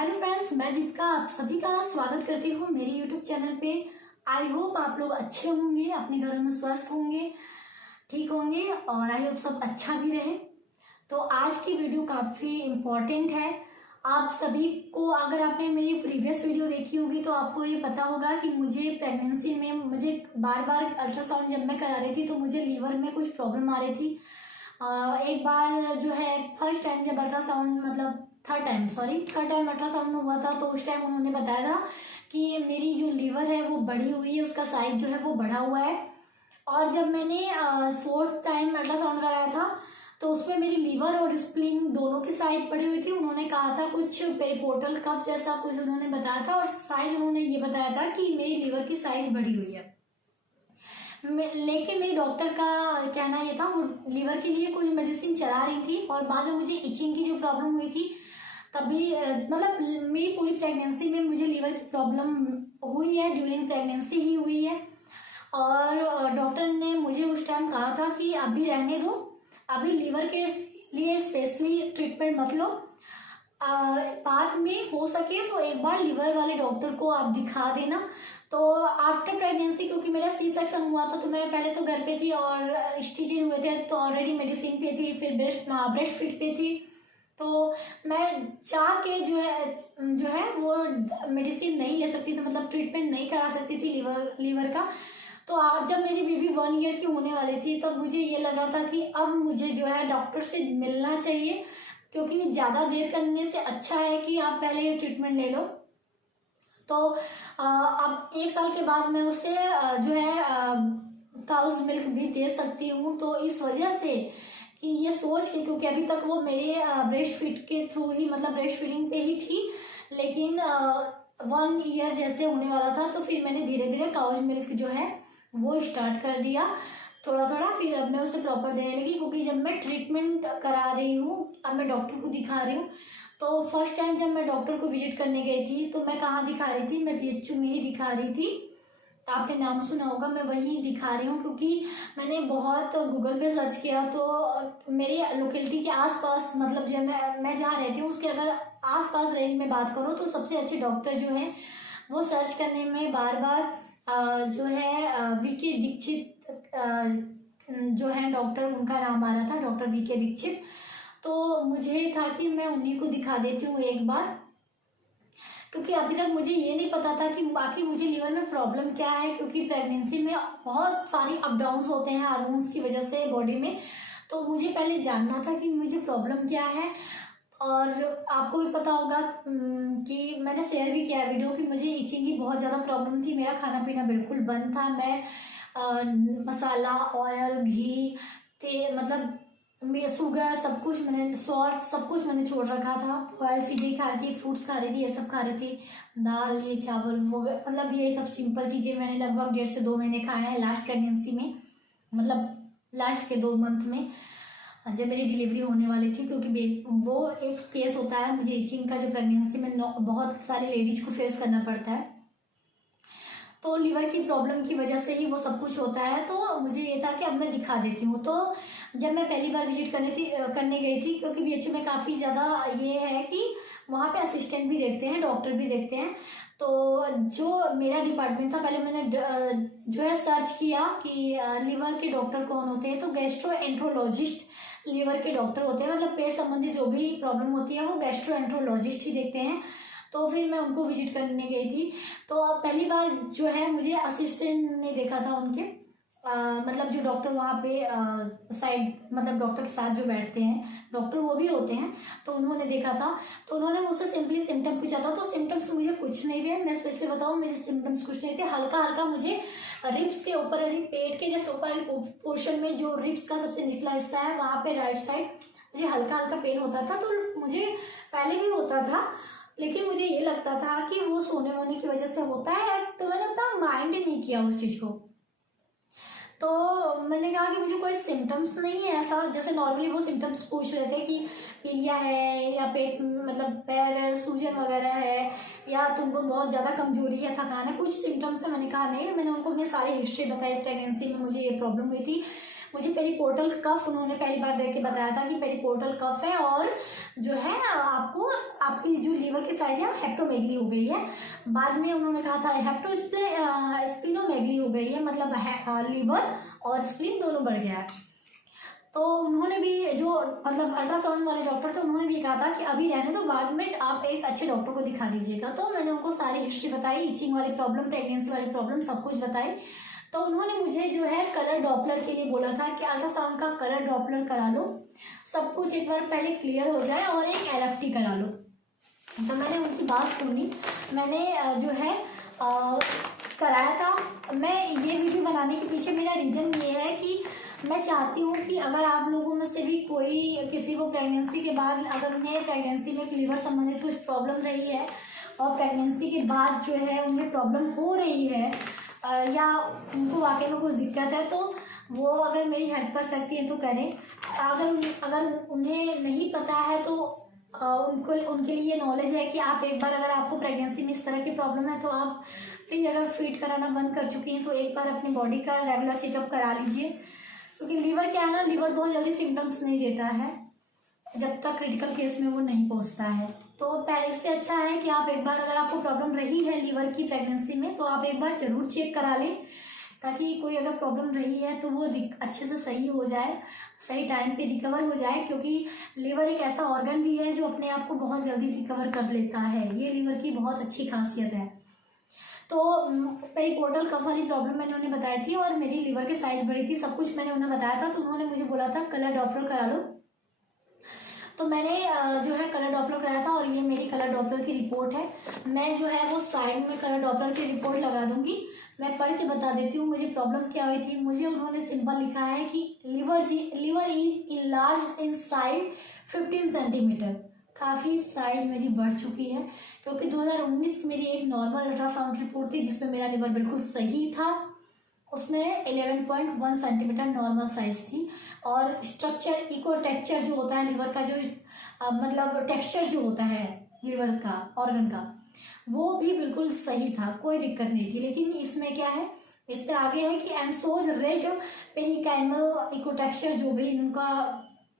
Hello friends, मैं दीपिका आप सभी का स्वागत करती हूँ मेरे यूट्यूब चैनल पे। आई होप आप लोग अच्छे होंगे, अपने घरों में स्वस्थ होंगे, ठीक होंगे और आई होप सब अच्छा भी रहे। तो आज की वीडियो काफ़ी इम्पोर्टेंट है। आप सभी को, अगर आपने मेरी प्रीवियस वीडियो देखी होगी तो आपको ये पता होगा कि मुझे प्रेगनेंसी में मुझे बार बार अल्ट्रासाउंड जब मैं करा रही थी तो मुझे लीवर में कुछ प्रॉब्लम आ रही थी। एक बार जो है फर्स्ट टाइम जब अल्ट्रासाउंड थर्ड टाइम अल्ट्रासाउंड हुआ था तो उस टाइम उन्होंने बताया था कि मेरी जो लीवर है वो बढ़ी हुई है, उसका साइज जो है वो बढ़ा हुआ है। और जब मैंने फोर्थ टाइम अल्ट्रासाउंड कराया था तो उसमें मेरी लीवर और स्प्लीन दोनों की साइज बढ़ी हुई थी। उन्होंने कहा था कुछ पेरिपोर्टल कफ जैसा कुछ उन्होंने बताया था और साइज उन्होंने ये बताया था कि मेरी लीवर की साइज बढ़ी हुई है। लेकिन मेरी डॉक्टर का कहना ये था, वो लीवर के लिए कुछ मेडिसिन चला रही थी और बाद में मुझे इचिंग की जो प्रॉब्लम हुई थी तभी मेरी पूरी प्रेगनेंसी में मुझे लीवर की प्रॉब्लम हुई है, ड्यूरिंग प्रेगनेंसी ही हुई है। और डॉक्टर ने मुझे उस टाइम कहा था कि अभी रहने दो, अभी लीवर के लिए स्पेशली ट्रीटमेंट मत लो, बाद में हो सके तो एक बार लीवर वाले डॉक्टर को आप दिखा देना। तो आफ्टर प्रेगनेंसी, क्योंकि मेरा सी सेक्शन हुआ था तो मैं पहले तो घर पे थी और स्टिचेज हुए थे तो ऑलरेडी मेडिसिन पे थी, फिर ब्रेस्ट फीड पे थी। तो मैं चाह के जो है वो मेडिसिन नहीं ले सकती थी, मतलब ट्रीटमेंट नहीं करा सकती थी लीवर का। तो आज जब मेरी बेबी 1 ईयर की होने वाली थी तब मुझे ये लगा था कि अब मुझे जो है डॉक्टर से मिलना चाहिए, क्योंकि ज़्यादा देर करने से अच्छा है कि आप पहले ये ट्रीटमेंट ले लो। तो अब 1 साल के बाद मैं उसे जो है काउस मिल्क भी दे सकती हूँ। तो इस वजह से कि ये सोच के, क्योंकि अभी तक वो मेरे ब्रेस्ट फीड के थ्रू ही, मतलब ब्रेस्ट फीडिंग पे ही थी, लेकिन 1 ईयर जैसे होने वाला था तो फिर मैंने धीरे धीरे काउस मिल्क जो है वो स्टार्ट कर दिया थोड़ा थोड़ा। फिर अब मैं उसे प्रॉपर देने लगी, क्योंकि जब मैं ट्रीटमेंट करा रही हूँ, अब मैं डॉक्टर को दिखा रही हूँ। तो फर्स्ट टाइम जब मैं डॉक्टर को विजिट करने गई थी तो मैं कहाँ दिखा रही थी, मैं BHU में ही दिखा रही थी। आपने नाम सुना होगा, मैं वहीं दिखा रही हूँ, क्योंकि मैंने बहुत गूगल पे सर्च किया तो मेरी लोकेलिटी के आसपास, मतलब जो मैं जहाँ रहती हूँ उसके अगर आसपास रेंज में बात करूँ तो सबसे अच्छे डॉक्टर जो हैं वो सर्च करने में बार बार जो है VK दीक्षित जो है डॉक्टर, उनका नाम आ रहा था, डॉक्टर VK दीक्षित। तो मुझे था कि मैं उन्हीं को दिखा देती हूँ एक बार, क्योंकि अभी तक मुझे ये नहीं पता था कि बाकी मुझे लीवर में प्रॉब्लम क्या है, क्योंकि प्रेगनेंसी में बहुत सारी अप डाउन्स होते हैं हार्मोन्स की वजह से बॉडी में। तो मुझे पहले जानना था कि मुझे प्रॉब्लम क्या है। और आपको भी पता होगा कि मैंने शेयर भी किया वीडियो कि मुझे इचिंग की बहुत ज़्यादा प्रॉब्लम थी, मेरा खाना पीना बिल्कुल बंद था। मैं मसाला, ऑयल, घी, मतलब मेरे शुगर सब कुछ मैंने, सॉल्ट सब कुछ मैंने छोड़ रखा था। ऑयल चीज़ें खा रही थी, फ्रूट्स खा रही थी, ये सब खा रही थी, दाल, ये चावल वो, मतलब ये सब सिंपल चीज़ें मैंने लगभग 1.5 से 2 महीने खाए हैं लास्ट प्रेगनेंसी में, मतलब लास्ट के 2 मंथ में जब मेरी डिलीवरी होने वाली थी। क्योंकि वो एक केस होता है मुझे इचिंग का जो प्रेगनेंसी में बहुत सारी लेडीज को फेस करना पड़ता है, तो लीवर की प्रॉब्लम की वजह से ही वो सब कुछ होता है। तो मुझे ये था कि अब मैं दिखा देती हूँ। तो जब मैं पहली बार विजिट करने गई थी, क्योंकि BHU में काफ़ी ज़्यादा ये है कि वहाँ पे असिस्टेंट भी देखते हैं, डॉक्टर भी देखते हैं। तो जो मेरा डिपार्टमेंट था, पहले मैंने जो है सर्च किया कि लीवर के डॉक्टर कौन होते हैं, तो गैस्ट्रोएंट्रोलॉजिस्ट लीवर के डॉक्टर होते हैं, मतलब पेट संबंधी जो भी प्रॉब्लम होती है वो गैस्ट्रोएंट्रोलॉजिस्ट ही देखते हैं। तो फिर मैं उनको विजिट करने गई थी। तो पहली बार जो है मुझे असिस्टेंट ने देखा था उनके, मतलब जो डॉक्टर वहाँ पे साइड, मतलब डॉक्टर के साथ जो बैठते हैं डॉक्टर वो भी होते हैं, तो उन्होंने देखा था। तो उन्होंने मुझसे सिंपली सिम्टम पूछा था। तो सिम्टम्स मुझे कुछ नहीं थे, मैं स्पेशली बताऊँ, मुझे सिम्टम्स कुछ नहीं थे। हल्का हल्का मुझे रिब्स के ऊपर वाली, पेट के जस्ट ऊपर वाली पोर्शन में, जो रिब्स का सबसे निचला हिस्सा है वहाँ पे राइट साइड मुझे हल्का हल्का पेन होता था। तो मुझे पहले भी होता था, लेकिन मुझे ये लगता था कि वो सोने वोने की वजह से होता है, तो मैंने उतना माइंड नहीं किया उस चीज़ को। तो मैंने कहा कि मुझे कोई सिम्टम्स नहीं है ऐसा, जैसे नॉर्मली वो सिम्टम्स पूछ रहे थे कि पीलिया है या पेट, मतलब पैर वैर सूजन वगैरह है, या तुमको बहुत ज़्यादा कमजोरी है, थकान है, कुछ सिम्टम्स है। मैंने कहा नहीं। मैंने उनको अपनी सारी हिस्ट्री बताई, प्रेगनेंसी में मुझे ये प्रॉब्लम हुई थी, मुझे पेरिपोर्टल कफ उन्होंने पहली बार देख के बताया था कि पेरिपोर्टल कफ है और जो है आपको आपकी जो लीवर की साइज है हेप्टोमेगली हो गई है। बाद में उन्होंने कहा था स्प्लीनोमेगली हो गई है, मतलब लीवर और स्प्लीन दोनों बढ़ गया है। तो उन्होंने भी जो मतलब अल्ट्रासाउंड वाले डॉक्टर थे उन्होंने भी कहा था कि अभी रहने दो, बाद में आप एक अच्छे डॉक्टर को दिखा दीजिएगा। तो मैंने उनको सारी हिस्ट्री बताई, इचिंग वाली प्रॉब्लम, प्रेगनेंसी वाली प्रॉब्लम, सब कुछ बताई। तो उन्होंने मुझे जो है कलर डॉपलर के लिए बोला था कि अल्ट्रासाउंड का कलर डॉपलर करा लो, सब कुछ एक बार पहले क्लियर हो जाए और एक LFT करा लो। तो मैंने उनकी बात सुनी, मैंने जो है कराया था। मैं ये वीडियो बनाने के पीछे मेरा रीज़न ये है कि मैं चाहती हूँ कि अगर आप लोगों में से भी कोई किसी को प्रेगनेंसी के बाद, अगर उन्हें प्रेगनेंसी में लीवर संबंधित कुछ प्रॉब्लम रही है और प्रेगनेंसी के बाद जो है उन्हें प्रॉब्लम हो रही है या उनको वाकई में कुछ दिक्कत है, तो वो अगर मेरी हेल्प कर सकती है तो करें। अगर उन्हें नहीं पता है तो उनके लिए ये नॉलेज है कि आप एक बार, अगर आपको प्रेगनेंसी में इस तरह की प्रॉब्लम है तो आप प्लीज़, अगर फीड कराना बंद कर चुकी हैं तो एक बार अपनी बॉडी का रेगुलर चेकअप करा लीजिए। क्योंकि लीवर क्या है ना, लीवर बहुत जल्दी सिम्टम्स नहीं देता है जब तक क्रिटिकल केस में वो नहीं पहुंचता है। तो पहले से अच्छा है कि आप एक बार, अगर आपको प्रॉब्लम रही है लीवर की प्रेगनेंसी में, तो आप एक बार ज़रूर चेक करा लें, ताकि कोई अगर प्रॉब्लम रही है तो वो अच्छे से सही हो जाए, सही टाइम पे रिकवर हो जाए। क्योंकि लीवर एक ऐसा ऑर्गन भी है जो अपने आप को बहुत जल्दी रिकवर कर लेता है, ये लीवर की बहुत अच्छी खासियत है। तो मेरी पोर्टल कफ वाली प्रॉब्लम मैंने उन्हें बताई थी और मेरी लीवर की साइज बढ़ी थी, सब कुछ मैंने उन्हें बताया था। तो उन्होंने मुझे बोला था कलर डॉपलर करा लो। तो मैंने जो है कलर डॉपलर कराया था और ये मेरी कलर डॉपलर की रिपोर्ट है। मैं जो है वो साइड में कलर डॉपलर की रिपोर्ट लगा दूंगी। मैं पढ़ के बता देती हूँ मुझे प्रॉब्लम क्या हुई थी। मुझे उन्होंने सिंपल लिखा है कि liver is enlarge in size 15 centimetre. काफ़ी साइज मेरी बढ़ चुकी है, क्योंकि 2019 की मेरी एक नॉर्मल अल्ट्रासाउंड रिपोर्ट थी जिसमें मेरा लीवर बिल्कुल सही था, उसमें 11.1 सेंटीमीटर नॉर्मल साइज थी। और स्ट्रक्चर, इको टेक्सचर जो होता है लीवर का, जो मतलब टेक्सचर जो होता है लीवर का, ऑर्गन का, वो भी बिल्कुल सही था, कोई दिक्कत नहीं थी। लेकिन इसमें क्या है, इस पे आगे है कि एंसोज रेड पेरिकाइमल इको टेक्सचर, जो भी इनका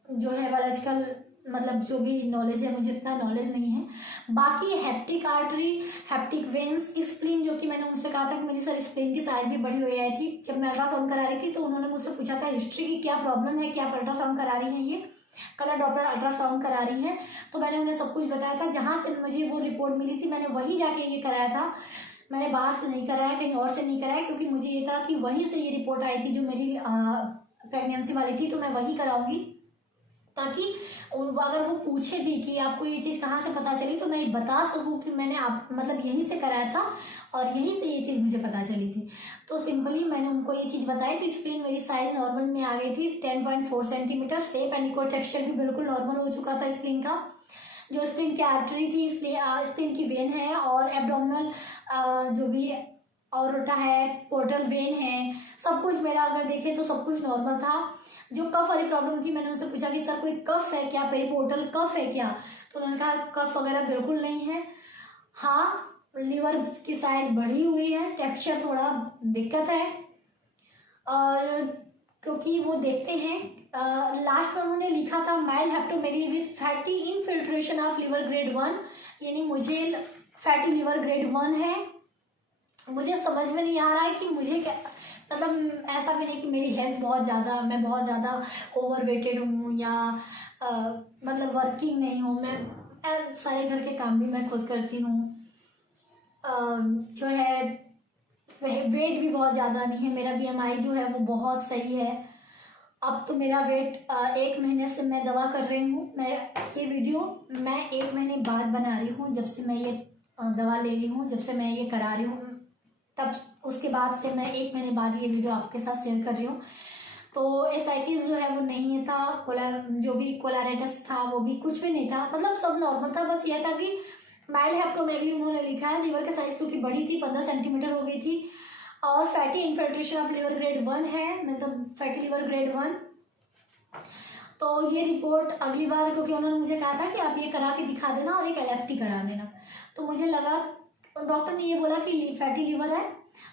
जो है बायोलॉजिकल, मतलब जो भी नॉलेज है, मुझे इतना नॉलेज नहीं है। बाकी hepatic artery, hepatic veins, spleen, जो कि मैंने उनसे कहा था कि मेरी सर स्प्लीन की साइज भी बढ़ी हुई आई थी जब मैं अल्ट्रासाउंड करा रही थी। तो उन्होंने मुझसे पूछा था हिस्ट्री की क्या प्रॉब्लम है, क्या आप अल्ट्रासाउंड करा रही हैं, ये कलर डॉपलर अल्ट्रासाउंड करा रही हैं। तो मैंने उन्हें सब कुछ बताया था। जहाँ से मुझे वो रिपोर्ट मिली थी मैंने वहीं जाके ये कराया था। मैंने बाहर से नहीं कराया, कहीं और से नहीं कराया, क्योंकि मुझे ये था कि वहीं से ये रिपोर्ट आई थी जो मेरी प्रेगनेंसी वाली थी, तो मैं वही कराऊंगी, ताकि अगर वो पूछे भी कि आपको ये चीज़ कहाँ से पता चली, तो मैं बता सकूं कि मैंने मतलब यहीं से कराया था और यहीं से ये चीज़ मुझे पता चली थी। तो सिंपली मैंने उनको ये चीज़ बताई। तो स्प्लीन मेरी साइज नॉर्मल में आ गई थी 10.4 centimetre. Shape and echo texture भी बिल्कुल नॉर्मल हो चुका था स्प्लीन का। जो स्प्लीन की आर्टरी थी, स्प्लीन की वेन है, और एब्डोमिनल जो भी ऑर्टा है, पोर्टल वेन है, सब कुछ मेरा अगर देखें तो सब कुछ नॉर्मल था। जो कफ वाली प्रॉब्लम थी, मैंने उनसे पूछा कि सर कोई कफ है क्या, पेरिपोर्टल कफ है क्या, तो उन्होंने कहा कफ वगैरह बिल्कुल नहीं है। हाँ, लीवर की साइज बढ़ी हुई है, टेक्सचर थोड़ा दिक्कत है, और क्योंकि वो देखते हैं लास्ट में उन्होंने लिखा था mild hepatomegaly with fatty infiltration of liver grade 1, यानी मुझे फैटी लीवर ग्रेड 1 है। मुझे समझ में नहीं आ रहा है कि मुझे क्या, मतलब ऐसा भी नहीं कि मेरी हेल्थ बहुत ज़्यादा, मैं बहुत ज़्यादा ओवरवेटेड हूँ या मतलब वर्किंग नहीं हूँ। मैं सारे घर के काम भी मैं खुद करती हूँ। जो है वेट भी बहुत ज़्यादा नहीं है, मेरा BMI जो है वो बहुत सही है। अब तो मेरा वेट 1 महीने से मैं दवा कर रही हूँ। मैं ये वीडियो मैं 1 महीने बाद बना रही हूँ, जब से मैं ये दवा ले रही हूँ, जब से मैं ये करा रही हूँ, तब उसके बाद से मैं 1 महीने बाद ये वीडियो आपके साथ शेयर कर रही हूँ। तो एसाइटिस जो है वो नहीं था, जो भी कोलाराइटिस था वो भी कुछ भी नहीं था, मतलब सब नॉर्मल था। बस यह था कि माइल्ड हेप्टोमेगली उन्होंने लिखा है, लीवर के साइज क्योंकि बड़ी थी, 15 सेंटीमीटर हो गई थी, और fatty infiltration of liver grade 1 है, मतलब फैटी लीवर ग्रेड 1। तो ये रिपोर्ट अगली बार, क्योंकि उन्होंने मुझे कहा था कि आप ये करा के दिखा देना और एक LFT करा देना, तो मुझे लगा, डॉक्टर ने ये बोला कि फैटी लीवर है,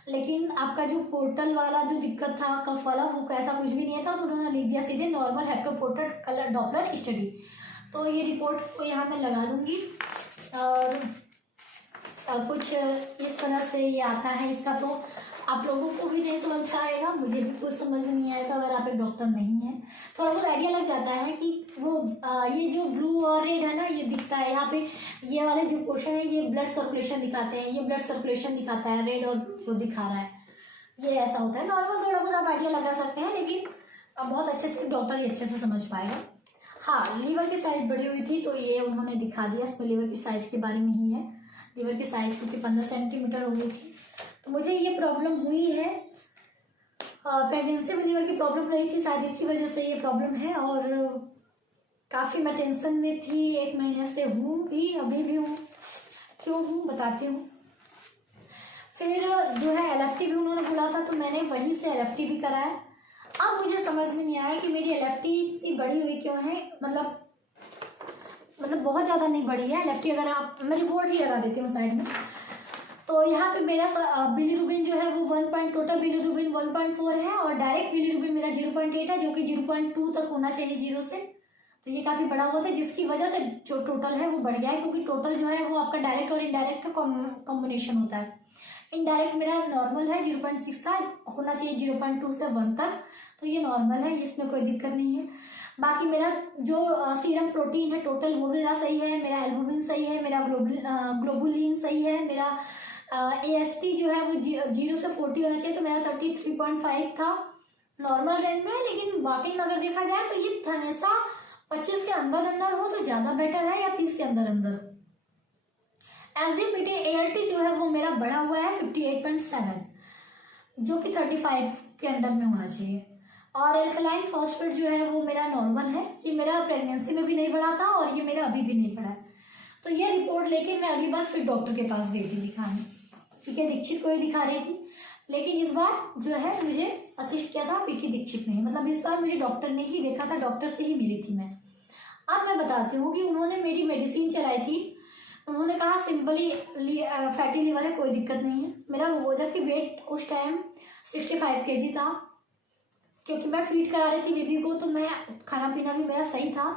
लेकिन आपका जो पोर्टल वाला जो दिक्कत था, कफ वाला, वो ऐसा कुछ भी नहीं था। तो उन्होंने लिख दिया सीधे नॉर्मल हेप्टोपोर्टल कलर डॉपलर स्टडी। तो ये रिपोर्ट को यहाँ मैं लगा दूंगी। और कुछ इस तरह से ये आता है इसका। तो आप लोगों को भी नहीं समझ में आएगा, मुझे भी कुछ समझ में नहीं आएगा अगर आप एक डॉक्टर नहीं हैं। थोड़ा बहुत आइडिया लग जाता है कि वो ये जो ब्लू और रेड है ना, ये दिखता है यहाँ पे, ये वाले जो पोर्शन है ये ब्लड सर्कुलेशन दिखाते हैं, ये ब्लड सर्कुलेशन दिखाता है, रेड और ब्लू जो दिखा रहा है ये ऐसा होता है। नॉर्मल थोड़ा बहुत आप आइडिया लगा सकते हैं, लेकिन अब बहुत अच्छे से डॉक्टर ही अच्छे से समझ पाएगा। हाँ, लीवर की साइज बढ़ी हुई थी तो ये उन्होंने दिखा दिया, इसमें लीवर की साइज के बारे में ही है। लीवर की साइज क्योंकि 15 सेंटीमीटर हो गई थी, तो मुझे ये प्रॉब्लम हुई है। प्रेगनेंसी में लीवर की प्रॉब्लम रही थी, शायद इसी वजह से ये प्रॉब्लम है। और काफ़ी मैं टेंशन में थी, 1 महीने से हूँ भी, अभी भी हूँ। क्यों हूँ बताती हूँ। फिर जो है LFT भी उन्होंने बोला था, तो मैंने वहीं से LFT भी कराया। अब मुझे समझ में नहीं आया कि मेरी LFT इतनी बड़ी हुई क्यों है, मतलब बहुत ज़्यादा नहीं बढ़ी है LFT। अगर आप, मैं रिपोर्ट भी लगा देती हूँ साइड में, तो यहाँ पे मेरा बिलीरुबिन जो है वो टोटल बिलीरुबिन 1.4 है, और डायरेक्ट बिलीरुबिन मेरा 0.8 है, जो कि 0.2 तक होना चाहिए 0 से। तो ये काफ़ी बड़ा हुआ था, जिसकी वजह से जो टोटल है वो बढ़ गया है, क्योंकि टोटल जो है वो आपका डायरेक्ट और इनडायरेक्ट का कॉम्बिनेशन होता है। इनडायरेक्ट मेरा नॉर्मल है, 0.6 का होना चाहिए 0.2 से 1 तक, तो ये नॉर्मल है, इसमें कोई दिक्कत नहीं है। बाकी मेरा जो सीरम प्रोटीन है टोटल वो मेरा सही है, मेरा एल्बुमिन सही है, मेरा ग्लोबुलिन सही है, मेरा AST जो है वो 0 से 40 होना चाहिए, तो मेरा 33.5 था, नॉर्मल रेंज में। लेकिन वाकई में अगर देखा जाए तो ये हमेशा 25 के अंदर अंदर हो तो ज़्यादा बेटर है, या 30 के अंदर अंदर। SGPT ALT जो है वो मेरा बढ़ा हुआ है 58.7, जो कि 35 के अंडर में होना चाहिए। और एल्कलाइन फॉस्फेट जो है वो मेरा नॉर्मल है, ये मेरा प्रेगनेंसी में भी नहीं बढ़ा था और ये मेरा अभी भी नहीं बढ़ा है। तो ये रिपोर्ट लेके मैं अगली बार फिर डॉक्टर के पास गई थी दिखाने, ठीक है, दीक्षित को ही दिखा रही थी। लेकिन इस बार जो है मुझे असिस्ट किया था पीके दीक्षित ने, मतलब इस बार मुझे डॉक्टर ने ही देखा था, डॉक्टर से ही मिली थी मैं। अब मैं बताती हूँ कि उन्होंने मेरी मेडिसिन चलाई थी, उन्होंने कहा सिंपली फैटी लीवर है, कोई दिक्कत नहीं है। मेरा वो जबकि वेट उस टाइम 65 kg था, क्योंकि मैं फीड करा रही थी बेबी को, तो मैं खाना पीना भी मेरा सही था,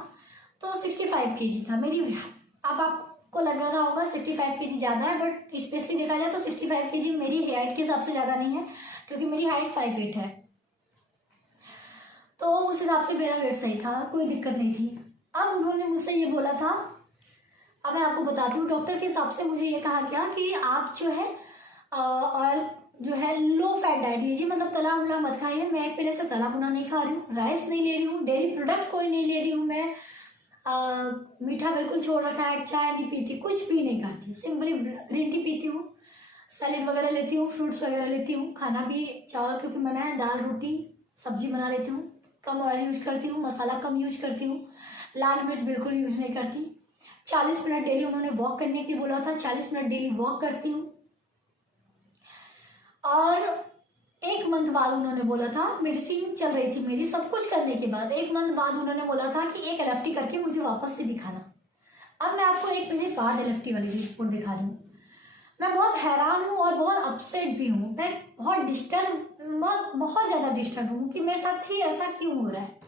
तो 65 kg था मेरी। अब आपको लग रहा होगा 65 kg ज़्यादा है, बट स्पेशली देखा जाए तो 65 kg मेरी हाइट के हिसाब से ज़्यादा नहीं है, क्योंकि मेरी हाइट 5'8" है, तो उस हिसाब से मेरा वेट सही था, कोई दिक्कत नहीं थी। अब उन्होंने मुझसे ये बोला था, अब मैं आपको बताती हूँ, डॉक्टर के हिसाब से मुझे ये कहा गया कि आप जो है ऑयल जो है लो फैट डाइट लीजिए, मतलब तला भुना मत खाइए। मैं पहले से तला भुना नहीं खा रही हूँ, राइस नहीं ले रही हूँ, डेयरी प्रोडक्ट कोई नहीं ले रही हूँ मैं, मीठा बिल्कुल छोड़ रखा है, चाय नहीं पीती, कुछ भी नहीं खाती, सिंपली ग्रीन टी पीती हूँ, सैलेड वगैरह लेती हूँ, फ्रूट्स वगैरह लेती हूँ, खाना भी चावल क्योंकि मना है, दाल रोटी सब्जी बना लेती हूँ, कम ऑयल यूज करती हूँ, मसाला कम यूज करती हूँ, लाल मिर्च बिल्कुल यूज नहीं करती। 40 मिनट डेली उन्होंने वॉक करने की बोला था, 40 मिनट डेली वॉक करती हूँ। और 1 मंथ बाद उन्होंने बोला था, मेडिसिन चल रही थी मेरी, सब कुछ करने के बाद 1 मंथ बाद उन्होंने बोला था कि एक LFT करके मुझे वापस से दिखाना। अब मैं आपको 1 महीने बाद LFT वाली रिपोर्ट दिखा रही हूँ। मैं बहुत हैरान हूँ और बहुत अपसेट भी हूँ, मैं बहुत ज़्यादा डिस्टर्ब हूँ कि मेरे साथ ही ऐसा क्यों हो रहा है।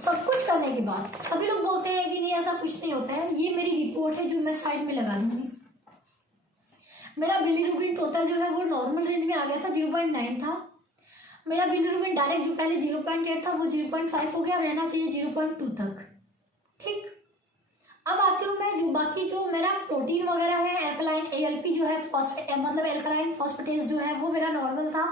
सब कुछ करने के बाद सभी लोग बोलते हैं कि नहीं ऐसा कुछ नहीं होता है। ये मेरी रिपोर्ट है जो मैं साइड में लगा दूंगी। मेरा बिलीरुबिन टोटल जो है वो नॉर्मल रेंज में आ गया था, 0.9 था। मेरा बिलीरुबिन डायरेक्ट जो पहले 0.8 था वो 0.5 हो गया, रहना चाहिए 0.2 तक, ठीक। अब आती हूँ मैं जो बाकी जो मेरा प्रोटीन वगैरह है, एल्कलाइन ALP जो है मतलब एल्कलाइन फॉस्फेटेज जो है वो मेरा नॉर्मल था,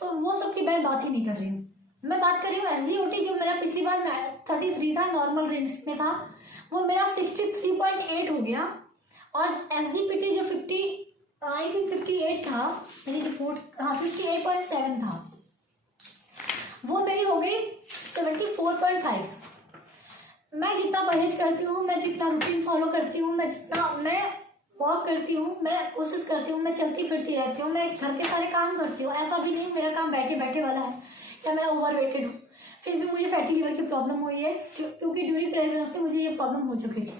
तो वो सब की मैं बात ही नहीं कर रही हूँ। मैं बात कर रही हूँ SGOT जो मेरा पिछली बार 33 था, नॉर्मल रेंज में था, वो मेरा 63.8 हो गया। और SGPT जो 58 था मेरी रिपोर्ट, हाँ 58.7 था, वो मेरी हो गई 74.5। मैं जितना परहेज करती हूँ, मैं जितना रूटीन फॉलो करती हूँ, मैं वॉक करती हूँ, मैं कोशिश करती हूँ, मैं चलती फिरती रहती हूँ, मैं घर के सारे काम करती हूँ, ऐसा भी नहीं मेरा काम बैठे बैठे वाला है या मैं ओवरवेटेड हूँ, फिर भी मुझे फैटी लीवर की प्रॉब्लम हुई है, क्योंकि ड्यूरिंग प्रेगनेंसी मुझे ये प्रॉब्लम हो चुकी थी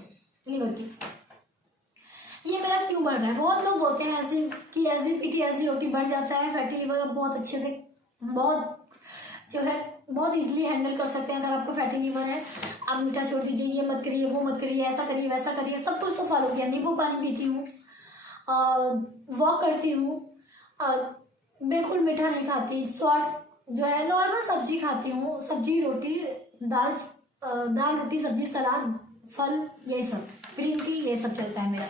लीवर की। ये मेरा क्यों बढ़ रहा है? बहुत लोग बोलते हैं ऐसे कि SGPT SGOT बढ़ जाता है, फैटी लीवर बहुत अच्छे से बहुत जो है बहुत इजीली हैंडल कर सकते हैं। अगर आपको फैटी लीवर है, आप मीठा छोड़ दीजिए, ये मत करिए, वो मत करिए, ऐसा करिए, वैसा करिए, सब कुछ तो फॉलो किया। नींबू पानी पीती हूँ, वॉक करती हूँ, बिल्कुल मीठा नहीं खाती, शॉर्ट जो है नॉर्मल सब्जी खाती हूँ, सब्जी रोटी, दाल दाल रोटी सब्जी सलाद फल, यही सब, ग्रीन टी, ये सब चलता है मेरा।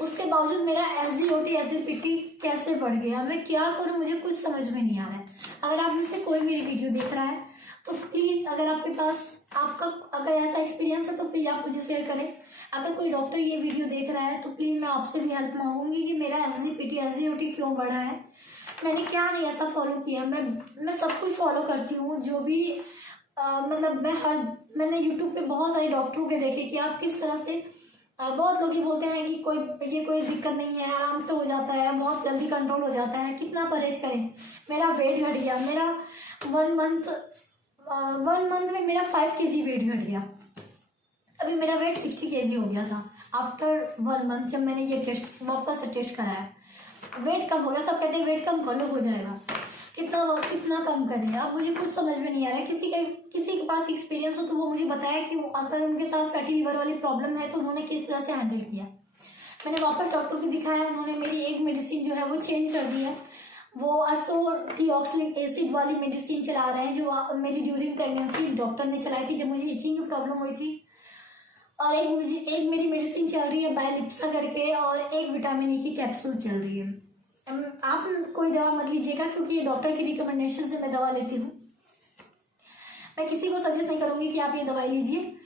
उसके बावजूद मेरा SGOT एसिडिटी कैसे बढ़ गया, मैं क्या करूं, मुझे कुछ समझ में नहीं आ रहा है। अगर आप में से कोई मेरी वीडियो देख रहा है तो प्लीज़, अगर आपके पास आपका अगर ऐसा एक्सपीरियंस है तो प्लीज़ आप मुझे शेयर करें। अगर कोई डॉक्टर ये वीडियो देख रहा है तो प्लीज़ मैं आपसे भी हेल्प मांगूंगी कि मेरा SGOT क्यों बढ़ा है, मैंने क्या नहीं ऐसा फॉलो किया। मैं सब कुछ फॉलो करती हूँ, जो भी मतलब मैंने यूट्यूब पे बहुत सारे डॉक्टरों के देखे कि आप किस तरह से बहुत लोग ये बोलते हैं कि कोई दिक्कत नहीं है, आराम से हो जाता है, बहुत जल्दी कंट्रोल हो जाता है, कितना परहेज करें। मेरा वेट घट गया, मेरा 1 मंथ में मेरा 5 kg वेट घट गया। अभी मेरा वेट 60 kg हो गया था आफ्टर 1 मंथ, जब मैंने ये टेस्ट वापस से टेस्ट कराया। वेट कम हो गया, सब कहते हैं वेट कम कर लो हो जाएगा, कितना कम करें। अब मुझे कुछ समझ में नहीं आ रहा है। किसी के पास एक्सपीरियंस हो तो वो मुझे बताया कि अगर उनके साथ फैटी लीवर वाली प्रॉब्लम है तो उन्होंने किस तरह से हैंडल किया। मैंने वापस डॉक्टर को दिखाया, उन्होंने मेरी एक मेडिसिन जो है वो चेंज कर दी है। वो असोडिऑक्सैलिक एसिड वाली मेडिसिन चला रहे हैं, जो मेरी ड्यूरिंग प्रेगनेंसी डॉक्टर ने चलाई थी जब मुझे इचिंग की प्रॉब्लम हुई थी। और एक मेरी मेडिसिन चल रही है बायलिप्सा करके, और एक विटामिन E की कैप्सूल चल रही है। आप कोई दवा मत लीजिएगा, क्योंकि ये डॉक्टर की रिकमेंडेशन से मैं दवा लेती हूँ। मैं किसी को सजेस्ट नहीं करूँगी कि आप ये दवाई लीजिए।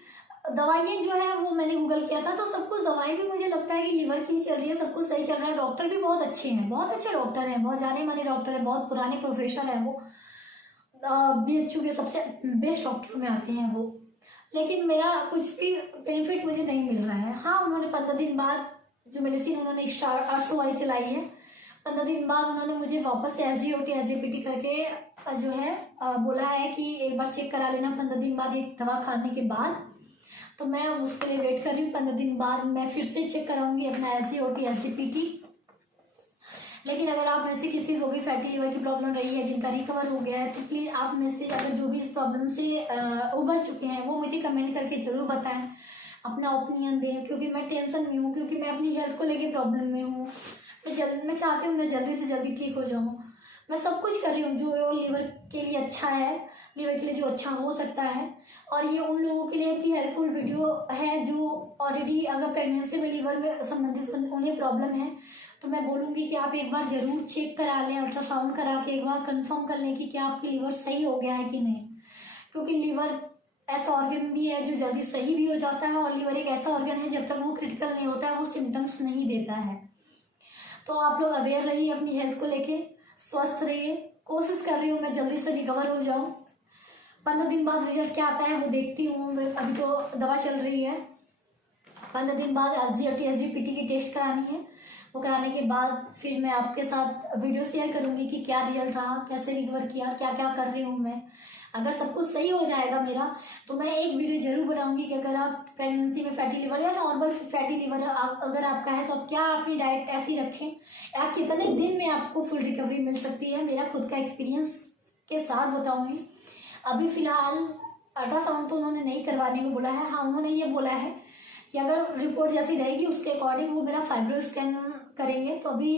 दवाइयाँ जो है वो मैंने गूगल किया था, तो सब कुछ दवाई भी मुझे लगता है कि लीवर की चल रही है, सब कुछ सही चल रहा है। डॉक्टर भी बहुत अच्छे हैं, बहुत अच्छे डॉक्टर हैं, बहुत जाने माने डॉक्टर हैं, बहुत पुराने प्रोफेसर हैं वो, BHU के सबसे बेस्ट डॉक्टर में आते हैं वो। लेकिन मेरा कुछ भी बेनिफिट मुझे नहीं मिल रहा है। हाँ, उन्होंने 15 दिन बाद जो मेडिसिन उन्होंने आरसो वाली चलाई है, 15 दिन बाद उन्होंने मुझे वापस से SGOT करके जो है बोला है कि एक बार चेक करा लेना 15 दिन बाद, एक दवा खाने के बाद। तो मैं उसके लिए वेट कर रही हूँ। 15 दिन बाद मैं फिर से चेक कराऊंगी अपना SGOT। लेकिन अगर आप में से किसी को भी फैटी लीवर की प्रॉब्लम रही है, जिनका रिकवर हो गया है, तो प्लीज़ आप में से अगर जो भी इस प्रॉब्लम से उबर चुके हैं वो मुझे कमेंट करके ज़रूर बताएं, अपना ओपिनियन दें, क्योंकि मैं टेंशन में हूँ, क्योंकि मैं अपनी हेल्थ को लेके प्रॉब्लम में हूँ। मैं चाहती हूँ मैं जल्दी से जल्दी ठीक हो जाऊँ। मैं सब कुछ कर रही हूँ जो लीवर के लिए अच्छा है, लीवर के लिए जो अच्छा हो सकता है। और ये उन लोगों के लिए भी हेल्पफुल वीडियो है जो ऑलरेडी अगर प्रेगनेंसी में लीवर में संबंधित उन्हें प्रॉब्लम है, तो मैं बोलूँगी कि आप एक बार ज़रूर चेक करा लें, अल्ट्रासाउंड करा के एक बार कंफर्म कर लें कि क्या आपकी लीवर सही हो गया है कि नहीं। क्योंकि लीवर ऐसा ऑर्गन भी है जो जल्दी सही भी हो जाता है, और लीवर एक ऐसा ऑर्गन है जब तक वो क्रिटिकल नहीं होता है वो सिम्टम्स नहीं देता है। तो आप लोग अवेयर रहिए, अपनी हेल्थ को लेके स्वस्थ रहिए। कोशिश कर रही हूँ मैं जल्दी से रिकवर हो जाऊँ। 15 दिन बाद रिजल्ट क्या आता है वो देखती हूँ। अभी तो दवा चल रही है, 15 दिन बाद SGOT की टेस्ट करानी है। वो कराने के बाद फिर मैं आपके साथ वीडियो शेयर करूंगी कि क्या रिजल्ट रहा, कैसे रिकवर किया, क्या क्या कर रही हूँ मैं। अगर सब कुछ सही हो जाएगा मेरा, तो मैं एक वीडियो जरूर बनाऊंगी कि अगर आप प्रेगनेंसी में फैटी लीवर या नॉर्मल फैटी लीवर अगर आपका है, तो आप क्या अपनी डाइट ऐसी रखें, आप कितने दिन में आपको फुल रिकवरी मिल सकती है। मेरा खुद का एक्सपीरियंस के साथ बताऊंगी। अभी फिलहाल अल्ट्रासाउंड तो उन्होंने नहीं करवाने को बोला है। हाँ, उन्होंने ये बोला है कि अगर रिपोर्ट जैसी रहेगी उसके अकॉर्डिंग वो मेरा फाइब्रो स्कैन करेंगे। तो अभी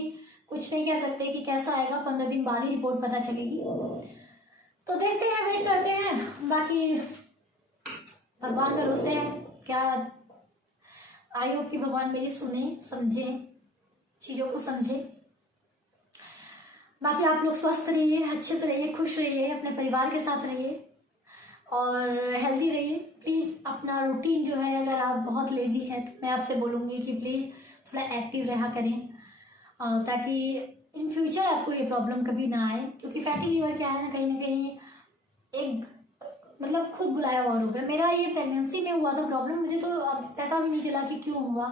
कुछ नहीं कह सकते कि कैसा आएगा, 15 दिन बाद ही रिपोर्ट पता चलेगी। तो देखते हैं, वेट करते हैं। बाकी भगवान भरोसे है, क्या आई होप कि भगवान मेरी सुने, समझे, चीज़ों को समझे। बाकी आप लोग स्वस्थ रहिए, अच्छे से रहिए, खुश रहिए, अपने परिवार के साथ रहिए और हेल्दी रहिए। प्लीज़ अपना रूटीन जो है, अगर आप बहुत लेजी हैं तो मैं आपसे बोलूँगी कि प्लीज़ थोड़ा एक्टिव रहा करें, ताकि इन फ्यूचर आपको ये प्रॉब्लम कभी ना आए। क्योंकि फैटी लीवर क्या है ना कहीं एक मतलब खुद बुलाया हुआ रोग है। मेरा ये प्रेगनेंसी में हुआ था प्रॉब्लम, मुझे तो अब पता भी नहीं चला कि क्यों हुआ।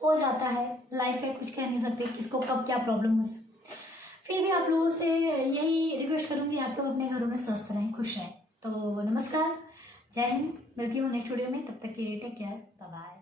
हो जाता है, लाइफ है, कुछ कह नहीं सकते किसको कब क्या प्रॉब्लम हो जाए। फिर भी आप लोगों से यही रिक्वेस्ट करूँगी, आप लोग अपने घरों में स्वस्थ रहें, खुश रहें। तो नमस्कार, जय हिंद, मिलती हूँ नेक्स्ट वीडियो में। तब तक के लिए टेक केयर, बाय बाय।